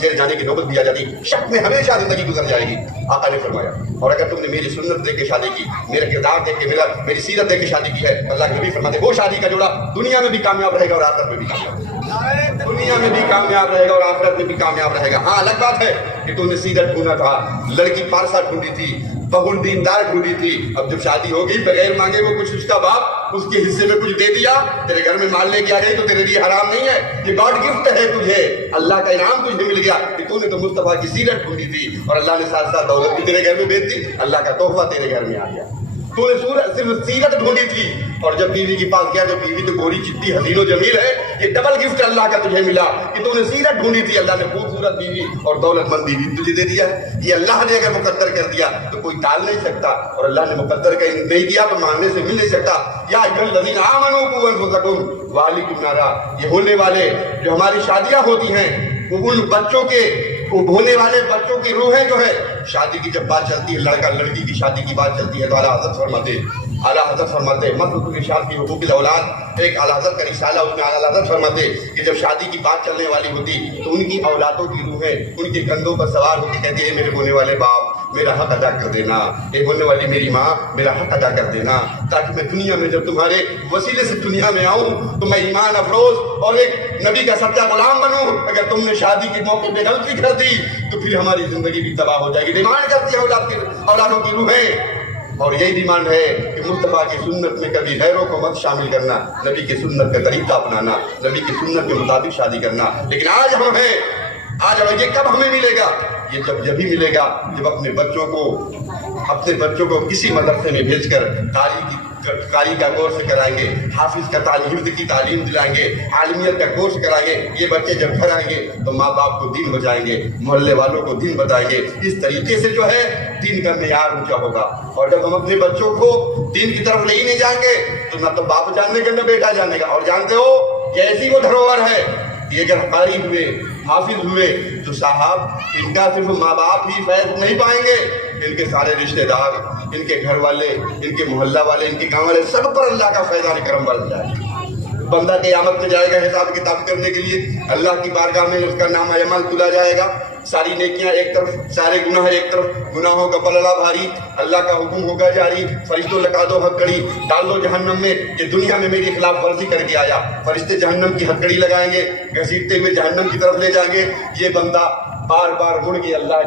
Jail जाने की नौबत भी आ जाती, शक में हमेशा जिंदगी गुजर जाएगी। आका ने फरमाया, और अगर तुमने मेरी सुन्नत देख के शादी की, मेरा किरदार देख के, मेरी सीरत देख के शादी की है, अल्लाह के नबी फरमाते वो शादी का जोड़ा दुनिया में भी कामयाब रहेगा और आखिरत में भी कामयाब, दुनिया में भी कामयाब रहेगा और आखिरत में भी कामयाब रहेगा। हाँ, अलग बात है कि तुमने सीरत ढूंढा था, लड़की पारसा ढूंढी थी, बहु दीनदार ढूंढी थी, अब जब शादी हो गई बगैर मांगे वो कुछ उसका बाप उसके हिस्से में कुछ दे दिया, तेरे घर में माल लेके आ गई तो तेरे लिए हराम नहीं है, ये गॉड गिफ्ट है तुझे, अल्लाह का इनाम तुझे मिल गया कि तूने तो मुस्तफा की सीरत ढूंढी थी और अल्लाह ने साथ साथ दौलत भी तेरे घर में भेज दी, अल्लाह का तोहफा तेरे घर में आ गया। तूने सिर्फ सीरत ढूंढी थी और जब बीवी के पास गया तो बीवी तो गोरी चिट्टी हसीनो जमील है, ये डबल गिफ्ट अल्लाह का तुझे मिला कि तूने सीरत ढूंढी थी, अल्लाह ने खूबसूरत बीवी और दौलतमंद बीवी तुझे दे दिया है। ये अल्लाह ने अगर मुकद्दर कर दिया तो कोई टाल नहीं सकता, और अल्लाह ने मुकद्दर नहीं दिया तो मांगने से मिल नहीं सकता। या अय्युहल्लज़ीना आमनू क़ू अनफुसकुम व अहलीकुम नारा, ये होने वाले जो हमारी शादियां होती हैं वो उन बच्चों के, वो होने वाले बच्चों की रूहें जो है, शादी की जब बात चलती है, लड़का लड़की की शादी की बात चलती है तो आला हज़रत फरमाते मतलब इरशाद की हुकूक़ुल औलाद, एक आला हज़रत का रिसाला, उसमें आला हज़रत फरमाते कि जब शादी की बात चलने वाली होती तो उनकी औलादों की रूहें उनके कंधों पर सवार होती, कहती है मेरे होने वाले बाप मेरा हक अदा कर देना, ये होने वाली मेरी माँ मेरा हक अदा कर देना, ताकि मैं दुनिया में जब तुम्हारे वसीले से दुनिया में आऊँ तो मैं ईमान अफरोज और एक नबी का सच्चा गुलाम बनूं। अगर तुमने शादी के मौके पे गलती कर दी तो फिर हमारी जिंदगी भी तबाह हो जाएगी। डिमांड करती है औलादों की रूहें, और यही डिमांड है कि मुस्तफा की सुन्नत में कभी गैरों को मत शामिल करना, नबी की सुन्नत का तरीका अपनाना, नबी की सुन्नत के मुताबिक शादी करना। लेकिन आज हम हैं, आज ये कब हमें मिलेगा? ये जब भी मिलेगा जब अपने बच्चों को किसी मदरसे में भेजकर कारी का कोर्स कराएंगे, हाफिज का हिफ्ज़ की तालीम दिलाएंगे, आलिमियत का कोर्स कराएंगे। ये बच्चे जब घर आएंगे तो माँ बाप को दीन बजाएंगे, मोहल्ले वालों को दीन बताएंगे। इस तरीके से जो है दीन का मेयार ऊंचा होगा। और जब हम अपने बच्चों को दीन की तरफ ले नहीं जाएंगे तो ना तो बाप जानने का ना बेटा जानेगा। और जानते हो कैसी वो धरोहर है, ये अगर कारी हुए, हाफिज हुए तो साहब इनका सिर्फ माँ बाप ही फैज़ नहीं पाएंगे, इनके सारे रिश्तेदार, इनके घर वाले, इनके मोहल्ला वाले, इनके गांव वाले, सब पर अल्लाह का फैज़ान करम बरस जाए। बंदा क़यामत में जाएगा हिसाब किताब करने के लिए, अल्लाह की बारगाह में उसका नाम अमल तुला जाएगा, सारी नेकियां एक तरफ, सारे गुनाह एक तरफ, गुनाहों का पलड़ा भारी, अल्लाह का हुक्म होगा जारी, फरिश्तों लगा दो हथकड़ी, डाल दो जहन्नम में, ये दुनिया में मेरी खिलाफ वर्जी करके आया, फरिश्ते जहन्नम की हथकड़ी लगाएंगे, घसीटते हुए जहन्नम की तरफ ले जाएंगे। ये बंदा बार बार मुड़ के अल्लाह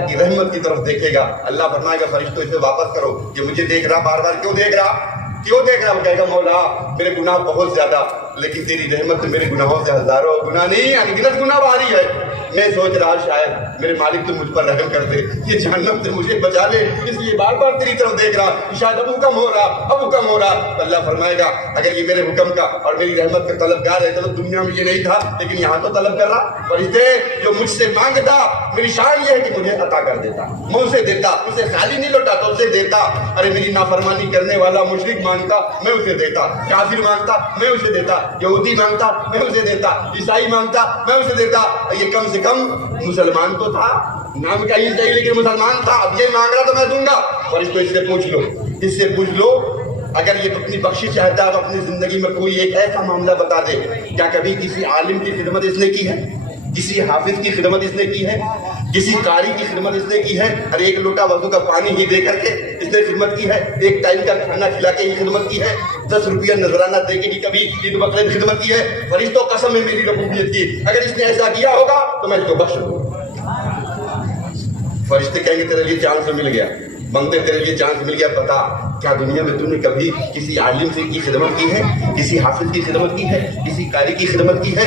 की रहमत की तरफ देखेगा। अल्लाह फरमाएगा फरिश्तों इसे वापस करो, ये मुझे देख रहा, बार बार क्यों देख रहा? वो कहेगा मौला मेरे गुनाह बहुत ज्यादा, लेकिन तेरी रहमत मेरे गुनाहों से हजारों गुनाह नहीं, अनगिनत गुनाह भारी है। मैं सोच रहा शायद मेरे मालिक तो मुझ पर रहम कर दे, ये जहन्नम से मुझे बचा ले, इसलिए बार बार तेरी तरफ देख रहा कि शायद अब हुक्म हो रहा। अल्लाह फरमाएगा अगर ये मेरे हुक्म का और मेरी रहमत का तलबगार है तो दुनिया में ये नहीं था, लेकिन यहाँ तो तलब कर रहा। फरिश्ते जो मुझसे मांगता, मेरी शान ये है कि मुझे अता कर देता, मैं उसे देता, उसे खाली नहीं लौटाता, उसे देता। अरे मेरी नाफरमानी करने वाला मुशरिक मांगता, मैं उसे देता, काफिर मांगता, मैं उसे देता, यहूदी मांगता, मैं उसे देता, ईसाई मांगता, मैं उसे देता। ये कम से कम मुसलमान तो था, नाम का ही सही लेकिन मुसलमान था, अब ये मांग रहा तो मैं दूंगा। और इसको इससे पूछ लो अगर ये अपनी बख्शिश चाहता है तो अपनी जिंदगी में कोई एक ऐसा मामला बता दे, क्या कभी किसी आलिम की खिदमत इसने की है, किसी हाफिज की खिदमत इसने की है, किसी कारी की खिदमत इसने की है? अरे एक लोटा वजू का पानी ही दे करके इसने खिदमत की है, एक टाइम का खाना खिला के ही खिदमत की है, 10 रुपया नजराना दे के ही कभी ईद बकरीद खिदमत की है? फरिश्तों कसम है मेरी रबूबियत की, अगर इसने ऐसा किया होगा तो मैं इसको बख्श दूंगा। फरिश्ते कहेंगे तेरे लिए चांस मिल गया, बंदे तेरे लिए चांस मिल गया, बता क्या दुनिया में तूने कभी किसी आलिम से की खिदमत की है, किसी हाफिज की खिदमत की है, किसी कारी की खिदमत की है?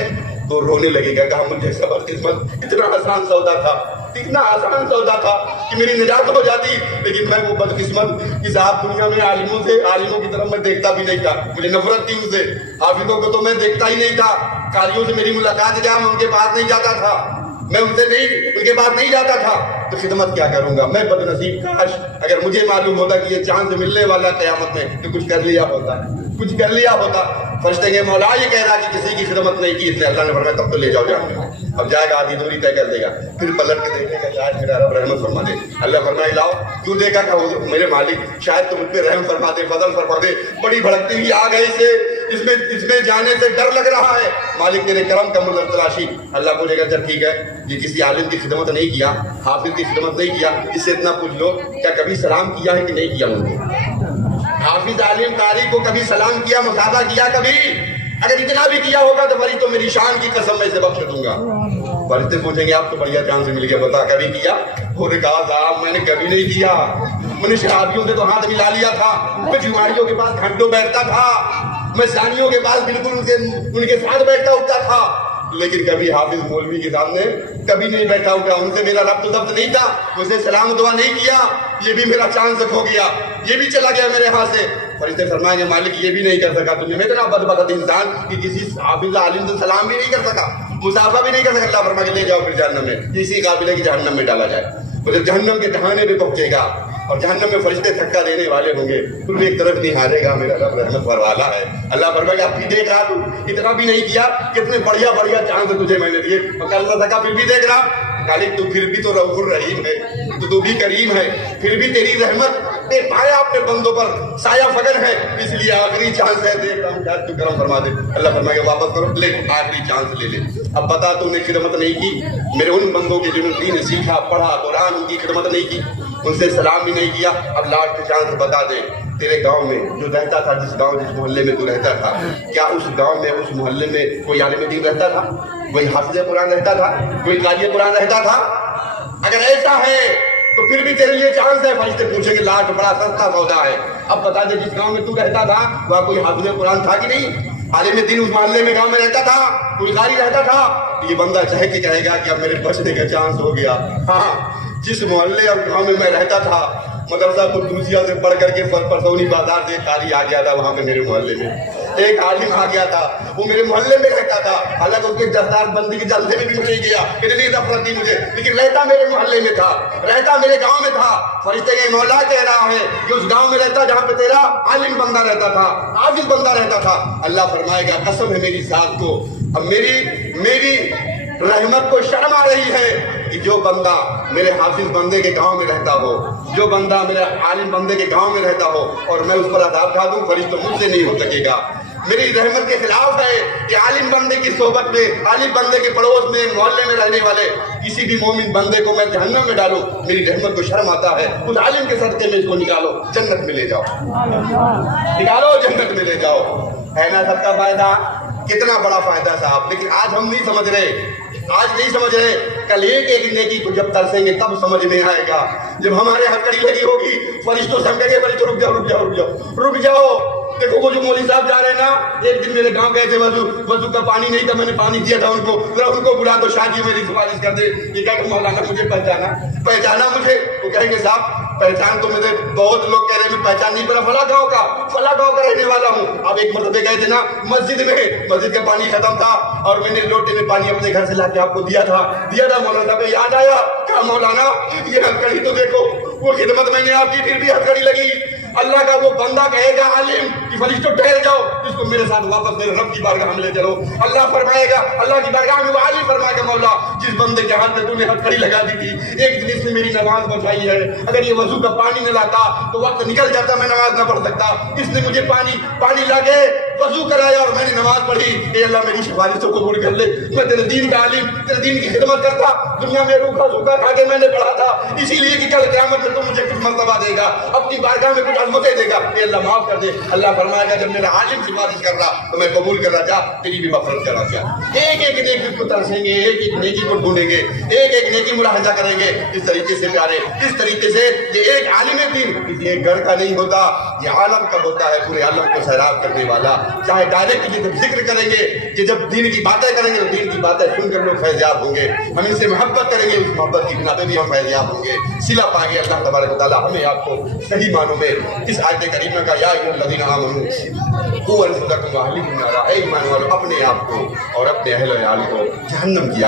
तो रोने लगेगा, कहा मुझे सबर किस्मत, इतना आसान सौदा था, इतना आसान सौदा था कि मेरी निजात हो जाती, लेकिन मैं वो बदकिस्मत कि साहब दुनिया में आलिमों की तरफ मैं देखता भी नहीं था, मुझे नफरत थी उनसे, हाफिजों को तो मैं देखता ही नहीं था, कारियों से मेरी मुलाकात जहाँ मैं उनके पास नहीं जाता था, मैं उनके पास नहीं जाता था, तो खिदमत क्या करूंगा? मैं बदनसीब, काश अगर मुझे मालूम होता कि ये चांस मिलने वाला क़यामत में तो कुछ कर लिया होता। फरिश्ते के मौला ये कह रहा कि किसी की खिदमत नहीं की, इसलिए अल्लाह ने फरमाया तब तो ले जाओ जहन्नम। अब जाएगा, आधी दूरी तय कर देगा, फिर पलट के देखेगा शायद मेरा रब रहमत फरमा दे। अल्लाह फरमाए लाओ, क्यों देखा? मेरे मालिक शायद तुम पे रहम फरमा दे, फजल फरमा दे। बड़ी भड़कती हुई आग है इसे, اس میں جانے سے ڈر لگ رہا ہے، مالک تیرے کرم کا منظر تلاشی۔ اللہ بولے گا چل ٹھیک ہے، یہ کسی عالم کی خدمت نہیں کیا، حافظ کی خدمت نہیں کیا، اس سے اتنا پوچھ لو کیا کبھی سلام کیا ہے کہ نہیں کیا ان کو؟ حافظ عالم قاری کو کبھی سلام کیا، مصافحہ کیا کبھی؟ اگر اتنا بھی کیا ہوگا تو بھائی تو میری شان کی قسم میں اسے بخش دوں گا۔ فرشتے پوچھیں گے آپ تو بڑھیا چانس مل گیا، بتا کبھی کیا؟ اور کہا صاحب میں نے کبھی نہیں کیا، میں نے شرابیوں سے تو ہاتھ ملا لیا تھا، میں جواریوں کے پاس گھنٹوں بیٹھتا تھا، میں زانیوں کے پاس بالکل ان کے ساتھ بیٹھتا اٹھتا تھا، لیکن کبھی حافظ مولوی کے سامنے کبھی نہیں بیٹھا ہوا، ان سے میرا ربط و ضبط نہیں تھا، مجھے سلام دعا نہیں کیا، یہ بھی میرا چانس کھو گیا، یہ بھی چلا گیا میرے ہاتھ سے۔ فرشتے فرمائیں گے مالک یہ بھی نہیں کر سکا تم نے، میں اتنا بدبخت انسان کہ کسی حافظ عالم سے سلام بھی نہیں کر سکا، مصافحہ بھی نہیں کر سکا۔ اللہ فرما کے لے جاؤ پھر جہنم میں، اسی قابل ہے کہ جہنم میں ڈالا جائے، پھر جہنم کے ڈھانے پہ پہنچے گا اور جہنم میں فرشتے دھکا دینے والے ہوں گے، پھر ایک طرف نہارے گا میرا رب رحمت والا ہے۔ اللہ فرمائے گا اب بھی دیکھ رہا تو اتنا بھی نہیں کیا، کتنے بڑھیا بڑھیا چانس تجھے میں نے دیے، اللہ تھا پھر بھی دیکھ رہا، مالک تو پھر بھی تو رؤوف الرحیم ہے، تو بھی کریم ہے، پھر بھی تیری رحمت نے پایا اپنے بندوں پر سایہ فگن ہے، اس لیے آخری چانس ہے، دیکھ رہا ہوں کیا تو کرم فرما دے۔ اللہ فرمائے گا واپس کرو، لے آخری چانس لے لے، اب بتا تو نے خدمت نہیں کی میرے ان بندوں کی جنہوں نے دین سیکھا پڑھا قرآن، ان کی خدمت نہیں کی، ان سے سلام بھی نہیں کیا، اب لاسٹ چانس بتا دے تیرے گاؤں میں جو رہتا تھا، جس گاؤں جس محلے میں تو رہتا تھا، کیا اس گاؤں میں اس محلے میں کوئی عالم دین رہتا تھا، کوئی حافظ قرآن رہتا تھا، کوئی قاری قرآن رہتا تھا؟ اگر ایسا ہے تو پھر بھی تیرے لیے چانس ہے، فرشتے پوچھیں گے لاسٹ بڑا سستا سودا ہے، اب بتا دے جس گاؤں میں تو رہتا تھا وہاں کوئی حافظ قرآن تھا کہ نہیں؟ عالم دین اس محلے میں گاؤں میں رہتا تھا، کوئی قاری رہتا تھا؟ یہ بندہ چاہے کہ کہے گا کہ اب میرے بچنے کا چانس ہو گیا۔ ہاں، جس محلے اور گاؤں میں رہتا تھا، مدرسہ قدوسیہ سے پڑھ کر کے پرسونی بازار سے قاری آ گیا تھا، وہاں پہ میرے محلے میں ایک عالم آ گیا تھا، وہ میرے محلے میں رہتا تھا، حالانکہ اس کے دستار بندی کے جلسے میں بھی نہیں گیا، اتنی نفرت تھی مجھے، لیکن رہتا میرے محلے میں تھا، رہتا میرے گاؤں میں تھا۔ فرشتے یہ مولا کہہ رہا ہے کہ اس گاؤں میں رہتا جہاں پہ تیرا عالم بندہ رہتا تھا، حافظ بندہ رہتا تھا۔ اللہ فرمائے گا قسم ہے میری ذات کو، اب میری رحمت کو شرم آ رہی ہے کہ جو بندہ میرے حافظ بندے کے گاؤں میں رہتا ہو، جو بندہ میرے عالم بندے کے گاؤں میں رہتا ہو اور میں اس پر عذاب ڈھا دوں، فرشتہ مجھ سے نہیں ہو سکے گا۔ میری رحمت کے خلاف ہے کہ عالم بندے کی صحبت میں، عالم بندے کے پڑوس میں، محلے میں رہنے والے کسی بھی مومن بندے کو میں جہنم میں ڈالوں، میری رحمت کو شرم آتا ہے۔ اس عالم کے صدقے میں اس کو نکالو، جنت میں لے جاؤ، نکالو جنت میں لے جاؤ، ہے نا سب کا فائدہ؟ کتنا بڑا فائدہ صاحب، لیکن آج ہم نہیں سمجھ رہے، آج نہیں سمجھ رہے، کل ایک نیکی کو جب ترسیں گے تب سمجھ میں آئے گا، جب ہمارے ہتھکڑی لگی ہوگی فرشتوں سے ہم کہیں گے فرشتوں رک جاؤ رک جاؤ رک جاؤ رک جاؤ۔ دیکھو وہ جو مولوی صاحب جا رہے ہیں نا، ایک دن میرے گاؤں گئے تھے، وضو کا پانی نہیں تھا، میں نے پانی دیا تھا ان کو، ذرا ان کو بلا دو، شاہ جی میری سفارش کر دے، یہ کہا کہ مولانا مجھے پہچانا مجھے، وہ کہیں گے صاحب پہچان تو مجھے بہت لوگ کہہ رہے ہیں پہچان نہیں پڑا، فلاں گاؤں کا رہنے والا ہوں۔ اب ایک مرتبہ گئے تھے نا مسجد میں، مسجد کا پانی ختم تھا اور میں نے لوٹے میں پانی اپنے گھر سے لا کے آپ کو دیا تھا، مولانا کو یاد آیا، کہا مولانا یہ ہتھکڑی تو دیکھو، وہ خدمت میں نے آپ کی پھر بھی ہتھکڑی لگی۔ اللہ کا وہ بندہ کہے گا عالم کہ فرشتوں ٹھہر جاؤ، اس کو میرے ساتھ واپس میرے رب کی بارگاہ میں لے چلو۔ اللہ فرمائے گا، اللہ کی بارگاہ میں وہ عالم فرمائے گا مولا جس بندے کے ہاتھ میں تو نے ہتھکڑی لگا دی تھی، ایک دن اس نے میری نماز بچائی ہے، اگر یہ وضو کا پانی نہ لاتا تو وقت نکل جاتا، میں نماز نہ پڑھ سکتا، اس نے مجھے پانی لا کے وضو کرایا اور میں نے نماز پڑھی۔ اے اللہ میری سفارشوں کو قبول کر لے، میں تیرے دین کا عالم، تیرے دین کی خدمت کرتا، دنیا میں روکھا سوکھا کھا کے میں نے پڑھا تھا، اسی لیے کہ کل قیامت میں تو مجھے کچھ مرتبہ دے گا، اپنی بارگاہ میں کچھ عظمتیں دے گا۔ اے اللہ معاف کر دے۔ اللہ فرمائے گا جب میرا عالم سفارش کر رہا تو میں قبول کر رہا، جا تیری بھی مغفرت کرا دیا۔ ایک نیکی کو ترسیں گے، ایک نیکی کو ڈھونڈیں گے، ایک نیکی ملاحظہ کریں گے، اس طریقے سے پیارے، اس طریقے سے یہ ایک عالم دین کسی ایک گھر کا نہیں ہوتا، یہ عالم کا ہوتا ہے، پورے عالم کو سیراب کرنے والا۔ چاہے ڈائریکٹ جب ذکر کریں گے کہ جب دین کی باتیں کریں گے تو دین کی باتیں سن کر لوگ فیض یاب ہوں گے، ہم ان سے محبت کریں گے، اس محبت کی بنا پہ بھی ہم فیض یاب ہوں گے، صلہ پائیں گے۔ اللہ تبارک و تعالیٰ ہمیں آپ کو صحیح معنوں میں اس آیت کریمہ کا یا ایھا الذین آمنوا قوا انفسکم واہلیکم نارا، اے ایمان والو اپنے آپ کو اور اپنے اہل و عیال کو جہنم کی